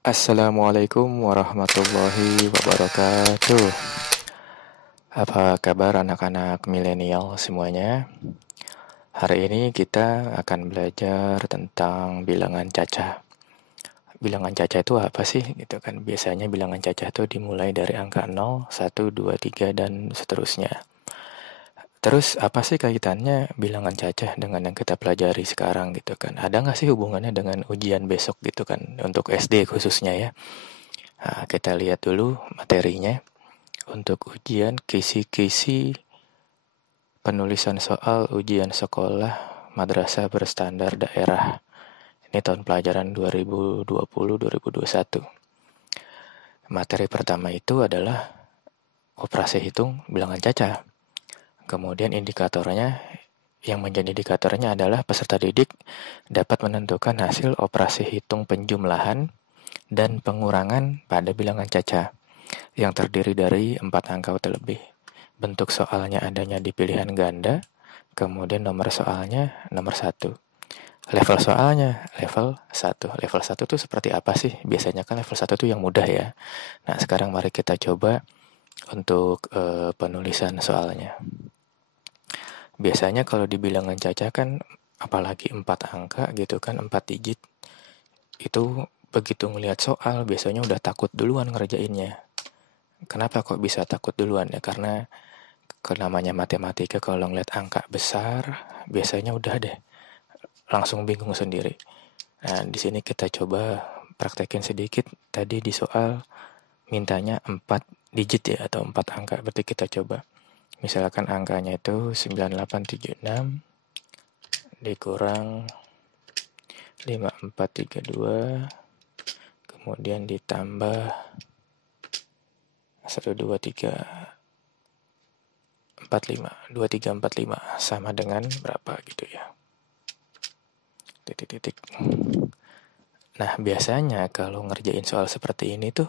Assalamualaikum warahmatullahi wabarakatuh. Apa kabar anak-anak milenial semuanya? Hari ini kita akan belajar tentang bilangan cacah. Bilangan cacah itu apa sih? Gitu kan. Biasanya bilangan cacah itu dimulai dari angka 0, 1, 2, 3 dan seterusnya. Terus apa sih kaitannya bilangan cacah dengan yang kita pelajari sekarang gitu kan? Ada nggak sih hubungannya dengan ujian besok gitu kan? Untuk SD khususnya ya. Nah, kita lihat dulu materinya. Untuk ujian kisi-kisi penulisan soal ujian sekolah madrasah berstandar daerah. Ini tahun pelajaran 2020-2021. Materi pertama itu adalah operasi hitung bilangan cacah. Kemudian indikatornya, yang menjadi indikatornya adalah peserta didik dapat menentukan hasil operasi hitung penjumlahan dan pengurangan pada bilangan cacah yang terdiri dari 4 angka atau lebih. Bentuk soalnya adanya di pilihan ganda, kemudian nomor soalnya nomor 1. Level soalnya level 1. Level 1 itu seperti apa sih? Biasanya kan level 1 itu yang mudah ya. Nah, sekarang mari kita coba untuk penulisan soalnya. Biasanya kalau di bilangan cacah kan apalagi 4 angka gitu kan, 4 digit. Itu begitu ngelihat soal biasanya udah takut duluan ngerjainnya. Kenapa kok bisa takut duluan ya? Karena namanya matematika kalau ngeliat angka besar biasanya udah deh langsung bingung sendiri. Nah, di sini kita coba praktekin sedikit. Tadi di soal mintanya 4 digit ya atau 4 angka. Berarti kita coba. Misalkan angkanya itu 9876 dikurang 5432 kemudian ditambah 12345 sama dengan berapa gitu ya. Titik-titik. Nah, biasanya kalau ngerjain soal seperti ini tuh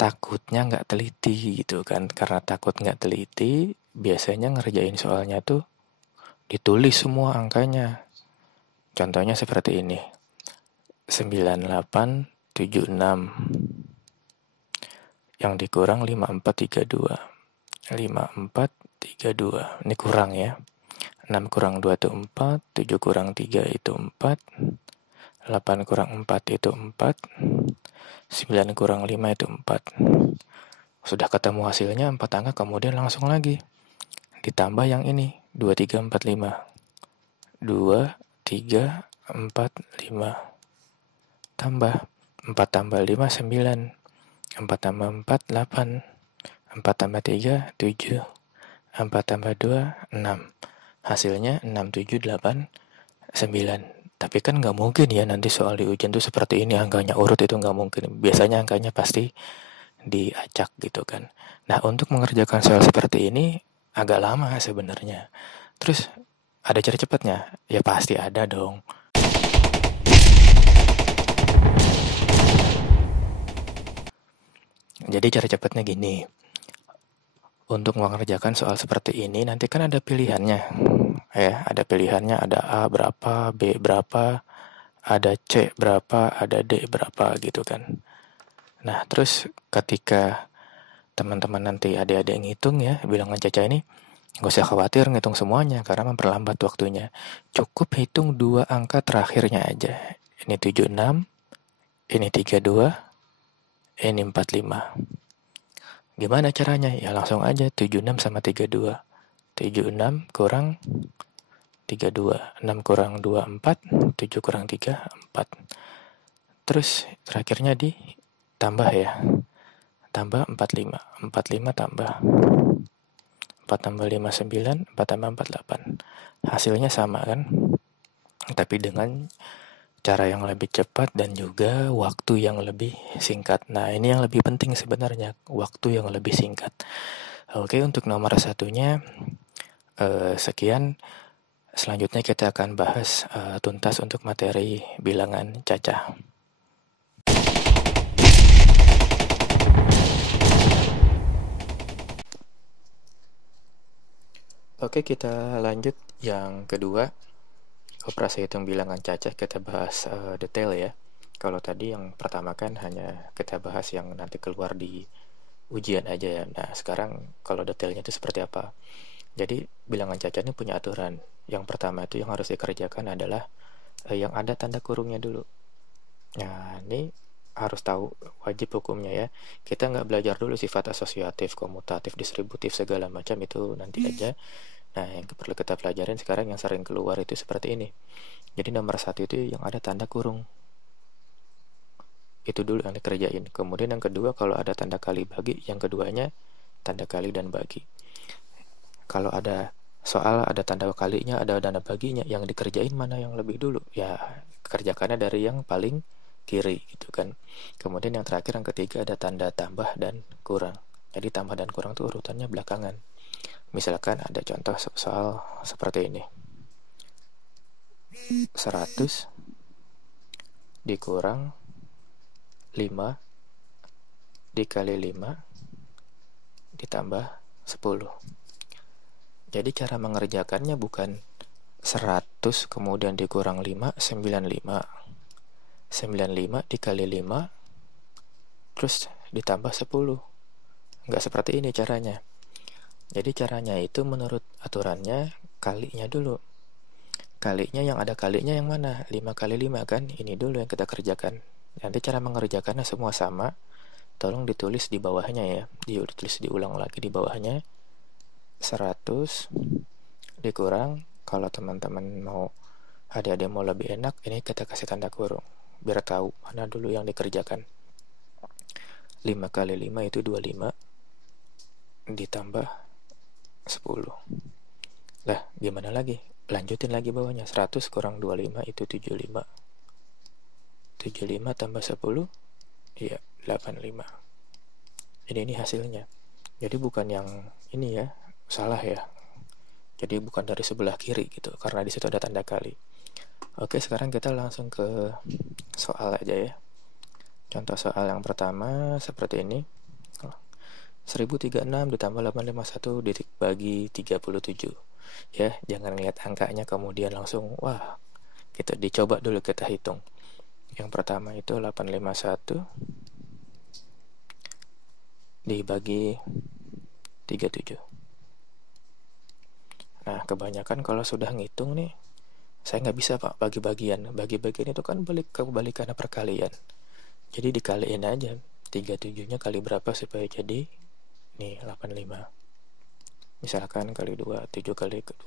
takutnya nggak teliti gitu kan. Karena takut nggak teliti, biasanya ngerjain soalnya tuh ditulis semua angkanya. Contohnya seperti ini. 9876 yang dikurang 5432. 5432. Ini kurang ya. 6 kurang 2 itu 4, 7 kurang 3 itu 4, 8 kurang 4 itu 4, 9 kurang 5 itu 4. Sudah ketemu hasilnya 4 angka, kemudian langsung lagi. Ditambah yang ini, 2, 3, 4, 5. 2, 3, 4, 5. Tambah 4 tambah 5, 9. 4 tambah 4, 8. 4 tambah 3, 7. 4 tambah 2, 6. Hasilnya 6, 7, 8, 9. Tapi kan nggak mungkin ya nanti soal di ujian tuh seperti ini angkanya urut, itu nggak mungkin. Biasanya angkanya pasti diacak gitu kan. Nah, untuk mengerjakan soal seperti ini agak lama sebenarnya. Terus ada cara cepatnya? Ya pasti ada dong. Jadi cara cepatnya gini. Untuk mengerjakan soal seperti ini nanti kan ada pilihannya. Ya, ada pilihannya, ada A berapa, B berapa, ada C berapa, ada D berapa gitu kan. Nah, terus ketika teman-teman nanti adik-adik ngitung ya, bilangan cacah ini, gak usah khawatir ngitung semuanya karena memperlambat waktunya. Cukup hitung 2 angka terakhirnya aja. Ini 76, ini 32, ini 45. Gimana caranya? Ya langsung aja 76 sama 32. 76 kurang 32. 6 kurang 2, 4. 7 kurang 3, 4. Terus terakhirnya ditambah ya. Tambah 45. 45 tambah 4 tambah 5, 9. 4 tambah 4, 8. Hasilnya sama kan? Tapi dengan cara yang lebih cepat dan juga waktu yang lebih singkat. Nah, ini yang lebih penting sebenarnya, waktu yang lebih singkat. Oke, untuk nomor satunya sekian. Selanjutnya kita akan bahas tuntas untuk materi bilangan cacah. Oke, kita lanjut yang kedua. Operasi hitung bilangan cacah kita bahas detail ya. Kalau tadi yang pertama kan hanya kita bahas yang nanti keluar di ujian aja ya. Nah, sekarang kalau detailnya itu seperti apa? Jadi, bilangan cacat ini punya aturan. Yang pertama itu yang harus dikerjakan adalah yang ada tanda kurungnya dulu. Nah, ini harus tahu wajib hukumnya ya. Kita nggak belajar dulu sifat asosiatif, komutatif, distributif, segala macam itu nanti aja. Nah, yang perlu kita pelajarin sekarang yang sering keluar itu seperti ini. Jadi nomor satu itu yang ada tanda kurung. Itu dulu yang dikerjain. Kemudian yang kedua, kalau ada tanda kali bagi, yang keduanya tanda kali dan bagi. Kalau ada soal ada tanda kalinya, ada tanda baginya, yang dikerjain mana yang lebih dulu? Ya, kerjakannya dari yang paling kiri gitu kan. Kemudian yang terakhir, yang ketiga, ada tanda tambah dan kurang. Jadi tambah dan kurang tuh urutannya belakangan. Misalkan ada contoh soal seperti ini. 100 dikurang 5 dikali 5 ditambah 10. Jadi cara mengerjakannya bukan 100 kemudian dikurang 5, 95. 95 dikali 5 terus ditambah 10. Nggak seperti ini caranya. Jadi caranya itu menurut aturannya kalinya dulu. Kalinya yang ada kalinya yang mana? 5 kali 5 kan? Ini dulu yang kita kerjakan. Nanti cara mengerjakannya semua sama. Tolong ditulis di bawahnya ya. Ditulis diulang lagi di bawahnya. 100 dikurang, kalau teman-teman mau adik-adik mau lebih enak, ini kita kasih tanda kurung biar tahu mana dulu yang dikerjakan. 5 kali 5 itu 25 ditambah 10. Lah, gimana lagi? Lanjutin lagi bawahnya. 100 kurang 25 itu 75. 75 tambah 10, iya 85. Jadi ini hasilnya. Jadi bukan yang ini ya, salah ya. Jadi bukan dari sebelah kiri gitu, karena di situ ada tanda kali. Oke, sekarang kita langsung ke soal aja ya. Contoh soal yang pertama seperti ini. 1036 ditambah 851 bagi 37. Ya, jangan lihat angkanya kemudian langsung wah, kita dicoba dulu kita hitung. Yang pertama itu 851 dibagi 37. Nah, kebanyakan kalau sudah ngitung nih, saya nggak bisa Pak bagi-bagian. Bagi-bagian itu kan kebalikan perkalian. Jadi dikaliin aja. 37-nya kali berapa supaya jadi nih 85. Misalkan kali 2, 7 kali 2,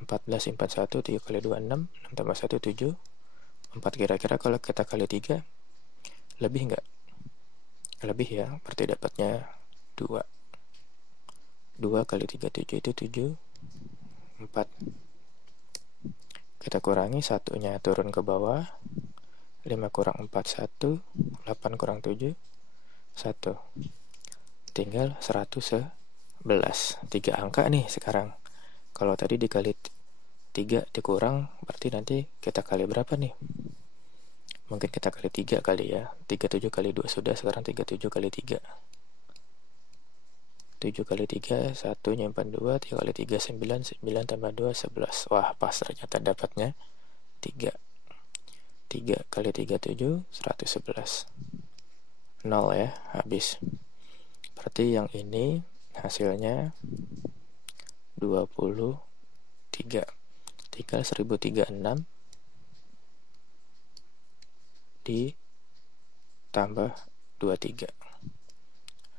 14, 41, 3 kali 2, 6, 6 tambah 1, 7. 4 kira-kira kalau kita kali 3, lebih nggak? Lebih ya, berarti dapatnya 2. 2 kali 3, 7 itu 7. 4. Kita kurangi, satunya turun ke bawah. 5 kurang 4, 1. 8 kurang 7, 1. Tinggal 111. 3 angka nih sekarang. Kalau tadi dikali 3 dikurang, berarti nanti kita kali berapa nih? Mungkin kita kali 3 kali ya. 37 kali 2 sudah, sekarang 37 kali 3. 7 kali 3, 1 nyimpan 2, 3 kali 3, 9, 9 tambah 2, 11. Wah, pas ternyata dapatnya 3. 3 kali 3, 7, 111. 0 ya, habis. Berarti yang ini hasilnya 23. Tinggal 1036 ditambah 23.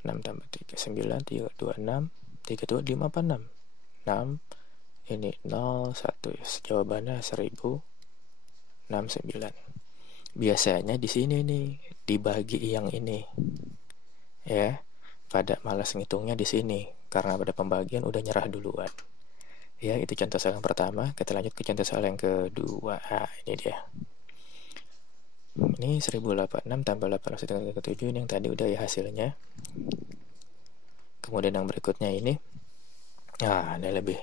6 tambah 3, 9, 3, 2, 6, 3, 2, 5 apa 6? 6, ini 0, 1, jawabannya 1069. Biasanya di sini nih, dibagi yang ini. Ya, pada malas ngitungnya di sini, karena pada pembagian udah nyerah duluan. Ya, itu contoh soal yang pertama, kita lanjut ke contoh soal yang kedua. Nah, ini dia. Ini 1086 tambah 837, ini yang tadi udah ya hasilnya. Kemudian yang berikutnya ini, nah ada lebih,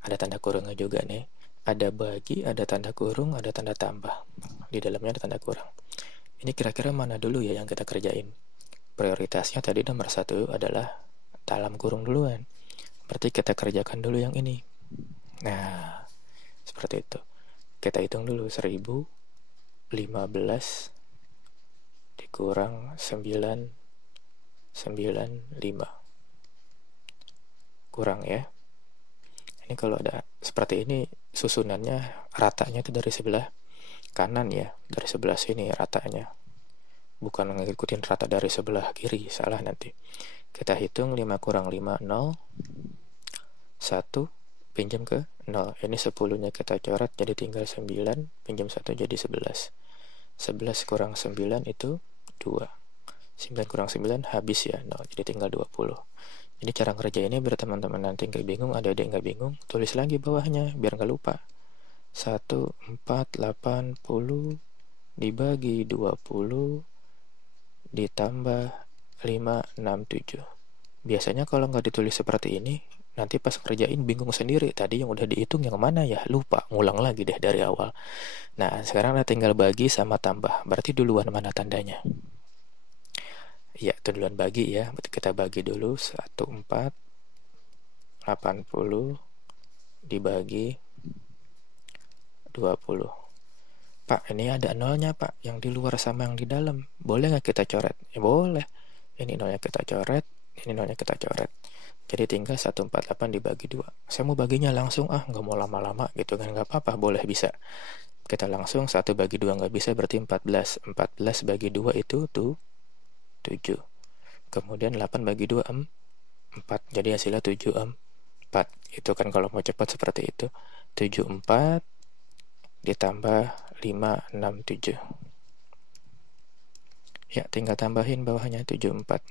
ada tanda kurungnya juga nih. Ada bagi, ada tanda kurung, ada tanda tambah. Di dalamnya ada tanda kurang. Ini kira-kira mana dulu ya yang kita kerjain? Prioritasnya tadi nomor 1 adalah dalam kurung duluan. Berarti kita kerjakan dulu yang ini. Nah, seperti itu. Kita hitung dulu 1000 15 dikurang 995. Kurang ya. Ini kalau ada seperti ini susunannya ratanya itu dari sebelah kanan ya, dari sebelah sini ratanya. Bukan ngikutin rata dari sebelah kiri, salah nanti. Kita hitung 5 kurang 5, 0. 1, pinjam ke 0. Ini 10-nya kita coret jadi tinggal 9, pinjam 1 jadi 11. 11 kurang 9 itu 2. 9 kurang 9 habis ya, 0. Jadi tinggal 20. Ini cara ngerjainnya biar teman-teman nanti nggak bingung, ada nggak bingung, tulis lagi bawahnya biar nggak lupa. 1480 dibagi 20 ditambah 567. Biasanya kalau nggak ditulis seperti ini, nanti pas ngerjain bingung sendiri. Tadi yang udah dihitung yang mana ya? Lupa, ngulang lagi deh dari awal. Nah, sekarang tinggal bagi sama tambah. Berarti duluan mana tandanya? Ya, itu duluan bagi ya. Berarti kita bagi dulu 1480 dibagi 20. Pak, ini ada nolnya Pak, yang di luar sama yang di dalam. Boleh nggak kita coret? Ya boleh. Ini nolnya kita coret, ini nolnya kita coret. Jadi tinggal 148 dibagi 2. Saya mau baginya langsung, nggak mau lama-lama gitu kan, nggak apa-apa, boleh bisa. Kita langsung 1 bagi 2 nggak bisa, berarti 14. 14 bagi 2 itu tuh 7. Kemudian 8 bagi 2, 4. Jadi hasilnya 7, 4. Itu kan kalau mau cepat seperti itu. 7, 4 ditambah 5, 6, 7. Ya, tinggal tambahin bawahnya 7, 4.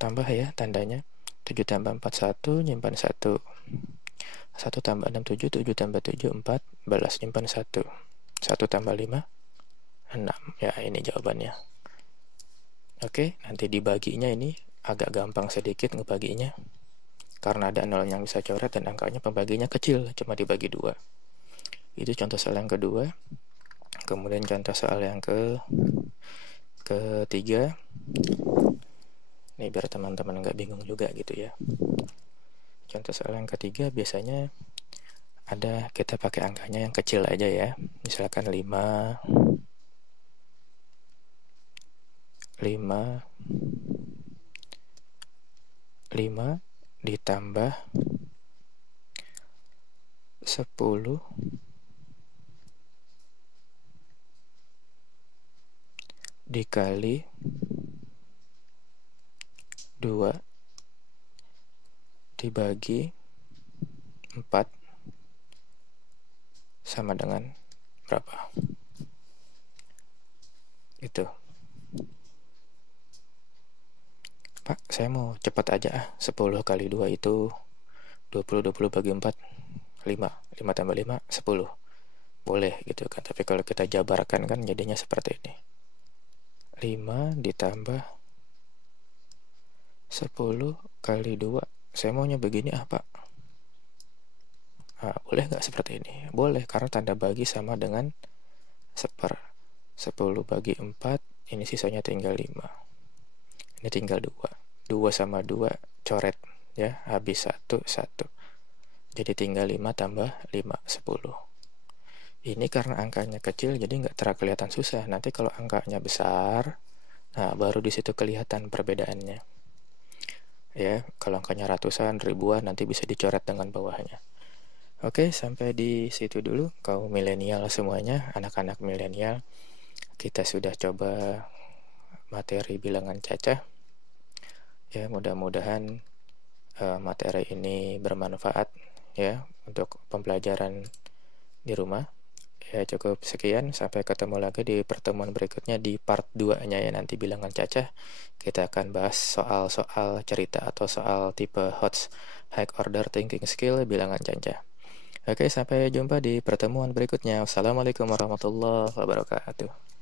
Tambah ya tandanya. 7 tambah 4, 1, nyimpan 1. 1 tambah 6, 7, 7 tambah 7, 14, nyimpan 1. 1 tambah 5, 6. Ya, ini jawabannya. Oke, nanti dibaginya ini agak gampang sedikit ngebaginya. Karena ada nol yang bisa coret dan angkanya pembaginya kecil, cuma dibagi 2. Itu contoh soal yang kedua. Kemudian contoh soal yang ketiga. Nih biar teman-teman nggak bingung juga gitu ya. Contoh soal yang ketiga biasanya ada kita pakai angkanya yang kecil aja ya. Misalkan 5 ditambah 10 dikali 2 dibagi 4 sama dengan berapa? Itu. Pak, saya mau cepat aja 10 kali 2 itu 20, 20 bagi 4, 5. 5 tambah 5, 10. Boleh gitu kan. Tapi kalau kita jabarkan kan jadinya seperti ini. 5 ditambah 10 kali 2. Saya maunya begini Pak. Boleh nggak seperti ini? Boleh, karena tanda bagi sama dengan 10 bagi 4. Ini sisanya tinggal 5. Ini tinggal 2. 2 sama 2 coret ya, habis 1, 1. Jadi tinggal 5 tambah 5, 10. Ini karena angkanya kecil jadi nggak terlalu kelihatan susah. Nanti kalau angkanya besar, nah baru di situ kelihatan perbedaannya. Ya, kalau angkanya ratusan, ribuan nanti bisa dicoret dengan bawahnya. Oke, sampai di situ dulu kaum milenial semuanya, anak-anak milenial. Kita sudah coba materi bilangan cacah. Ya, mudah-mudahan materi ini bermanfaat ya untuk pembelajaran di rumah. Ya, cukup sekian. Sampai ketemu lagi di pertemuan berikutnya di part 2-nya ya, nanti bilangan cacah. Kita akan bahas soal-soal cerita atau soal tipe HOTS, High Order Thinking Skill, bilangan cacah. Oke, sampai jumpa di pertemuan berikutnya. Wassalamualaikum warahmatullahi wabarakatuh.